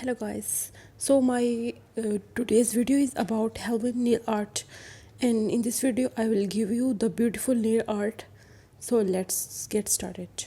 Hello guys. So my today's video is about Halloween nail art, and in this video I will give you the beautiful nail art. So let's get started.